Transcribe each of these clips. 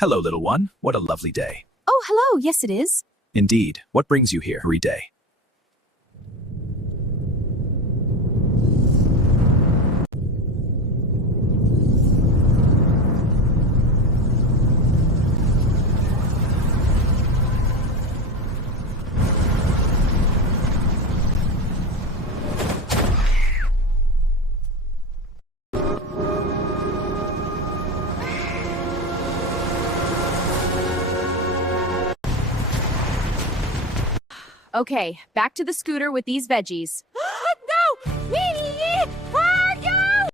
Hello, little one. What a lovely day. Oh, hello. Yes, it is. Indeed. What brings you here every day? Okay, back to the scooter with these veggies. No! Are you?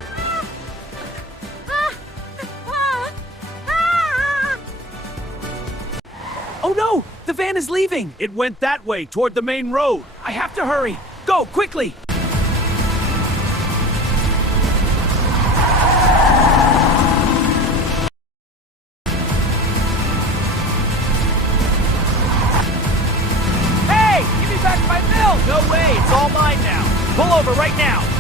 Oh no! The van is leaving! It went that way, toward the main road. I have to hurry. Go, quickly! Hey! Give me back my milk! No way! It's all mine now! Pull over right now!